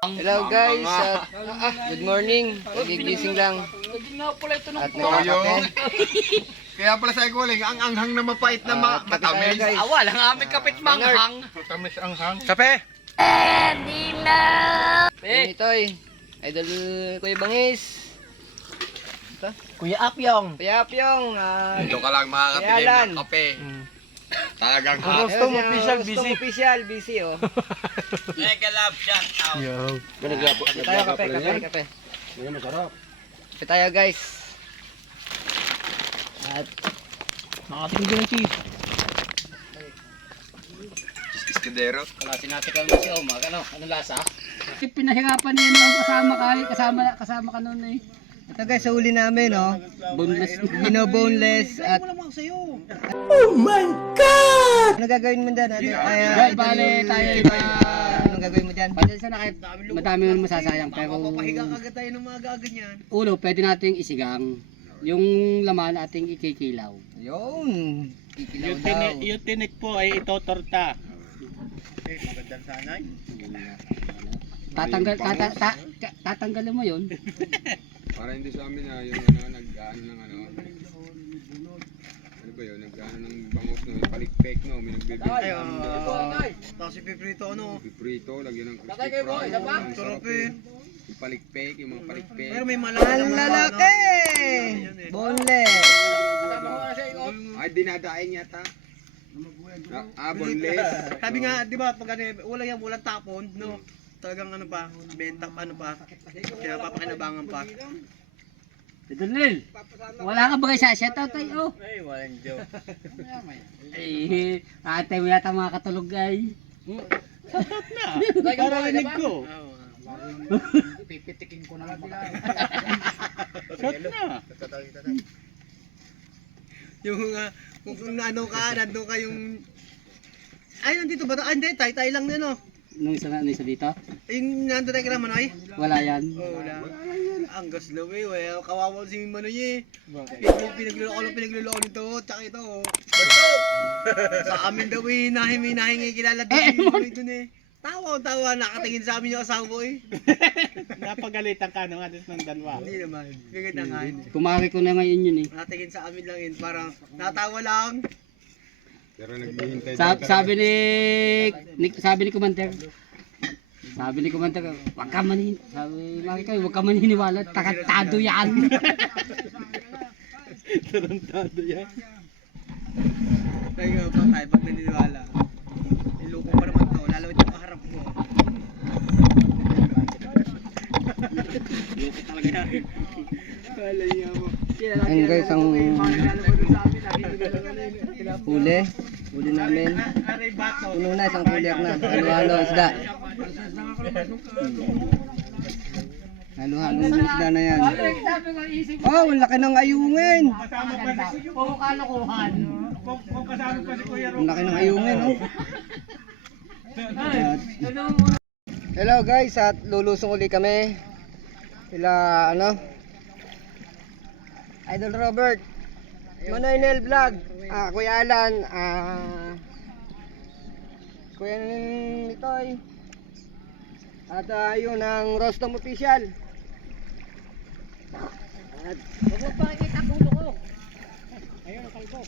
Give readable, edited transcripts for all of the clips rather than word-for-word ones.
Hello guys, good morning. Gigising lang. At nagkakape. Kaya pala sa ikuling, ang anghang na mapait na matamis. Awal, ang aming kapit manghang. Matamis ang hang. Kape! Itoy, idol Kuya Bangis. Kuya Apyong! Kuya Apyong. Dito ka lang makakatilim Alan. ng kape. Talagang Ang Rostong official busy. Official busy oh. Mega love shout out. Yo. Kape tayo, kape. Masarap. Kape tayo guys. At Nakating din ng cheese. Iskadero. kalasin natin kami si Oma. Ano lasa? Pinahirapan niya yung kasama ka noon eh. Ito guys, sa uli namin oh. Boneless. Boneless at oh my God! Ano gagawin mo dyan? Guys, bale tayo Anong gagawin mo dyan? Pasensya na kahit madami yung masasayang pero Papahiga kagad tayo ng mga gaganyan. ulo pwede nating isigang. Yung laman ating ikikilaw. Yun. Kikilaw daw. Yung tinik po ay itotorta. Magandang sanay. Tatanggalin mo yun. Para hindi sa amin na yung nag-ano ng ano. Ano ba yun? Nag-ano ng bangus no, palikpek no, may nagbibigay. Tapos ipiprito ano. Piprito, lagyan ng crispy fry. Sarap eh. Yung palikpek, yung mga palikpek. Pero may malaki Ang lalaki! Boneless. Ay, dinadaing yata. Boneless. Sabi nga, di ba, pag ano, walang tapon, no? Talagang ano pa, benta pa, ano pa. Kaya papakinabangan pa. Idolil. Wala ka bagay sa shoutout tayo. Ay, walang joke. Eh, ate mo yata mga katulog ay. Shoutout na. Karinig ko. Pipitikin ko na lang. Shout na. Yung kung ano ka, nandun ka yung... Ay, nandito ba? Ah, hindi, tay lang na, no? Nung isa dito? Yung nandun tayo kay Manoy? Wala yan. Oo, wala. Ang gaslo eh, well, kawawa si Manoy eh. Pinagluloko nito, tsaka ito. Bato! Sa amin daw eh, nahingi kilala doon si Manoy dun eh. Tawa, nakatingin sa amin yung asawa ko eh. Napagalitan ka nung atis ng dalwa. Hindi naman, bigay na nga yun eh. Kumari ko na ngayon yun eh. Nakatingin sa amin lang yun, parang natawa lang. Pero naghihintay Sabi ni Commander. Wag ka wag ka maniniwala, tarantado yan. Tarantado yan. Kaya nga ba tayo pag naniniwala? Iloko pa naman to, lalawit yung kaharap ko. Loko talaga yan. Alaya mo. Ayun guys, ang huli namin. Puno na, isang kulyak na. Halo-halo isda. Halo-halo isda na yan. Oh, ang laki ng ayungin. Puro kalokohan. Ang laki ng ayungin, oh. Hello guys, at lulusong uli kami. Sila, Idol Robert, Manoy Nel Vlog, Kuya Alan, Kuya Nitoy, at yun ang Rostong Official. At huwag pa kita pulo ko. Ayun ang kalbo.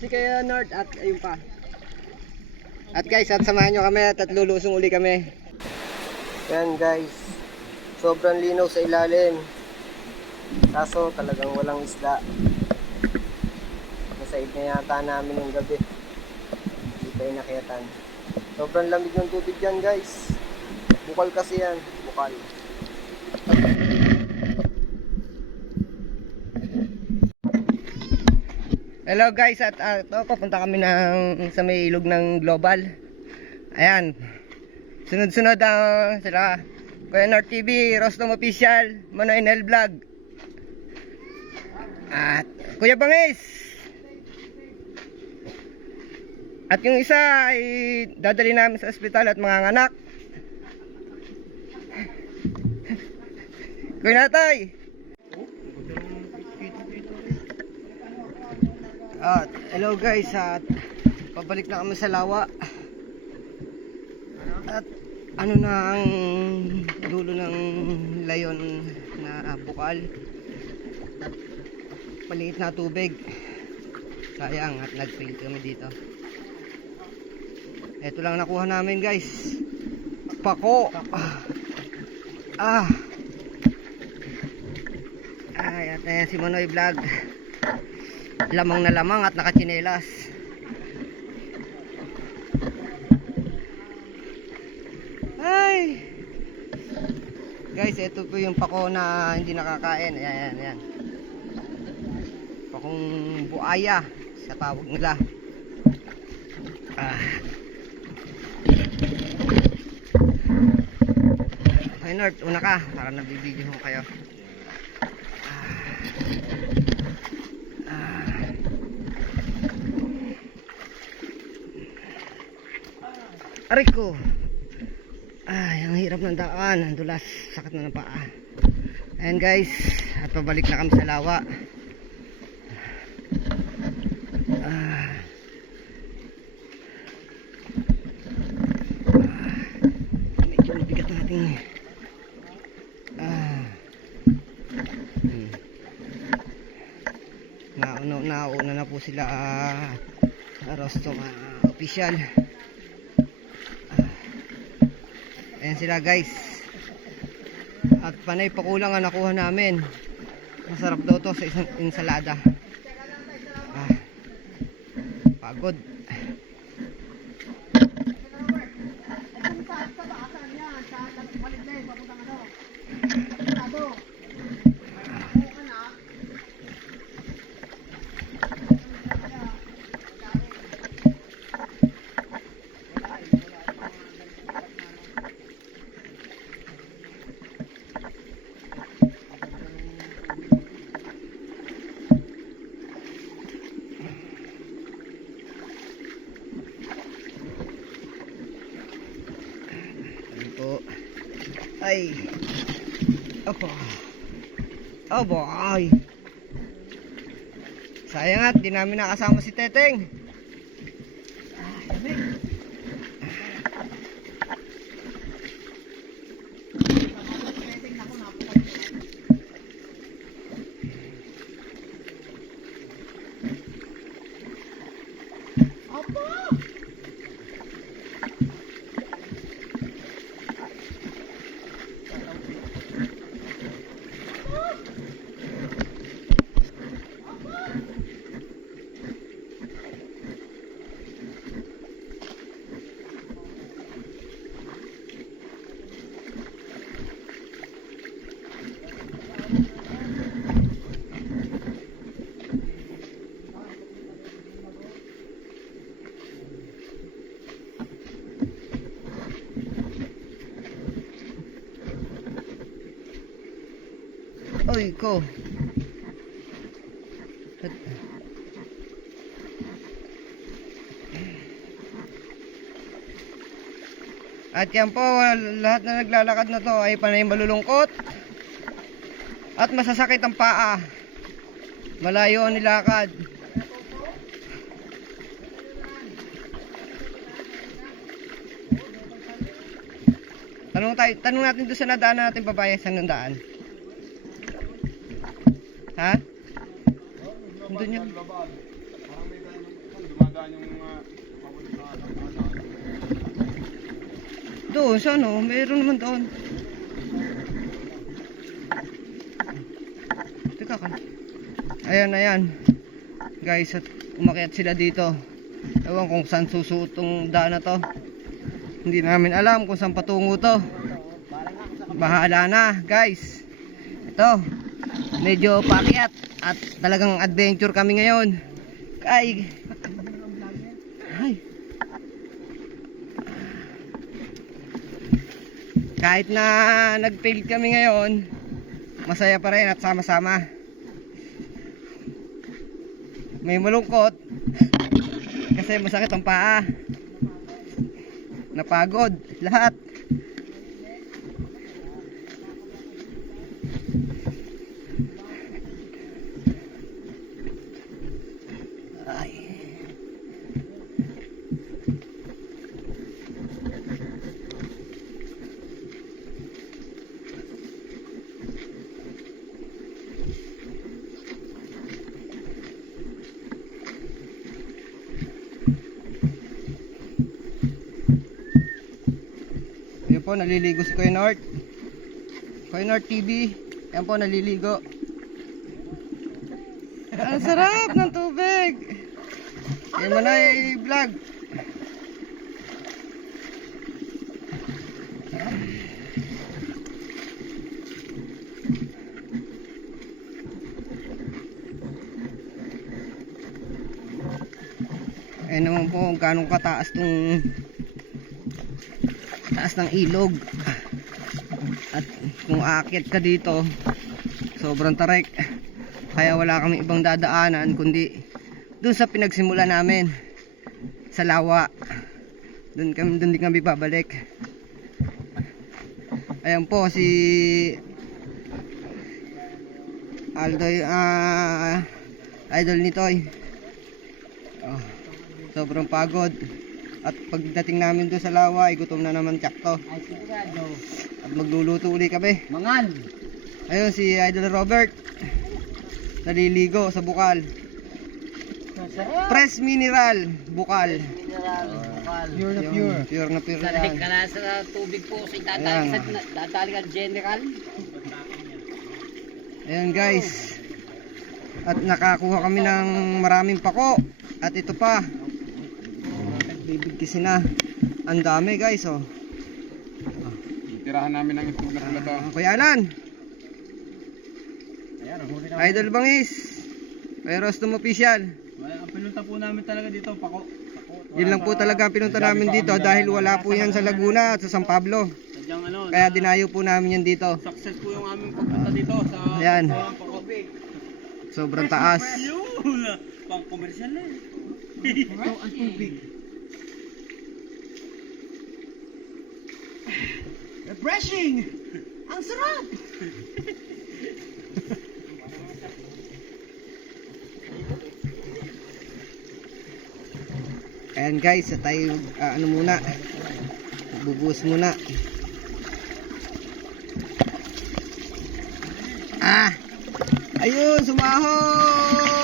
Si Kuya North at ayun pa. At guys, at samahan nyo kami at lulusong uli kami. Yan guys, sobrang linaw sa ilalim. Kaso talagang walang isda. Nasaid na yata namin yung gabi. Hindi tayo nakiyatan. Sobrang lamig ng tubig yan guys. Bukal kasi yan. Bukal. Hello guys, at papunta kami sa may ilog ng Global. Ayan. Sunod-sunod sila Kuya North TV, Rostong Official, Manoy Nel Vlog. At Kuya Bangis. At yung isa ay dadali namin sa ospital at mga anak. Kuya Natay. At hello guys, at pabalik na kami sa lawa. At ano na ang dulo ng layon na bukal. Maliit na tubig. Sayang at nag-fail kami dito. Ito lang nakuha namin guys. Pako. Ay, at ayan si Manoy Vlog. Lamang na lamang at nakatsinelas. Ay. Guys, ito po yung pako na hindi nakakain. Ayan, ayan. Pakong buaya sa tawag nila. Okay, North, una ka para nabibideo mo kayo. Aray ko. Ay, ang hirap ng daan. Ang dulas, sakit na ng paa. Ayan guys, at pabalik na kami sa lawa. Medyo mabigat natin. Nauna na po sila Rostong official. Ayan sila guys. At panay pakulang ang nakuha namin. Masarap daw to sa isang ensalada. Pagod. Ay. Opo. Opo, ay. Sayang at di namin nakasama si Teteng. Oy ko. At yan po, lahat na naglalakad na to ay panay malulungkot at masasakit ang paa. Malayo ang nilakad. Tanong natin doon sa nadaan natin babae, saan nandaan? Ha? Doon yun. Parang may dumadaan yung doon, sa ano? Mayroon naman doon. Teka ka. Ayan, ayan. Guys, at umakyat sila dito. Ewan kung saan susuot tong daan na to. Hindi namin alam kung saan patungo to. Bahala na, guys. Ito. Medyo paakyat at talagang adventure kami ngayon. Ay. Kahit na nag-fail kami ngayon, masaya pa rin at sama-sama. May malungkot kasi masakit ang paa. Napagod lahat. Ayun po, naliligo si Kuya Nort. Kuya Nort TV. Ayan po, naliligo. Ang sarap ng tubig. Ayan mo na i-vlog. Ayan naman po kung ganong kataas tong taas ng ilog. At kung aakyat ka dito, sobrang tarik. Kaya wala kami ibang dadaanan kundi dun sa pinagsimula namin sa lawa. Dun din kami babalik. Ayan po si Aldo, idol nitoy. Sobrang pagod. At pagdating namin doon sa lawa, gutom na naman tiyakto. Ay, sigurado. At magluluto uli kami. Mangan. Ayun si Idol Robert. Naliligo sa bukal. Masarap. Fresh mineral bukal. Mineral, bukal. Pure na pure. Pure na pure Sanay ka yan. na sa tubig po sa Ayan. tatalikan general. Ayun guys. At nakakuha kami ng maraming pako. At ito pa. Bibigkisin na. Ang dami guys oh. Tirahan namin ng itlog na pula to. Kuya Alan. Idol Bangis. Kuya Rostom Official. Ang pinunta po namin talaga dito, pako. Yun lang po talaga ang pinunta namin dito dahil wala po yan sa Laguna at sa San Pablo. Sadyang ano, Kaya dinayo po namin yan dito. success po yung aming pagpunta dito sa Ayan. pako. Sobrang taas. Yun! Pang komersyal na eh. Ang tubig. Refreshing! Ang sarap! Ayan guys, tayo ano muna. Bubuhos muna. Ayun, sumahod!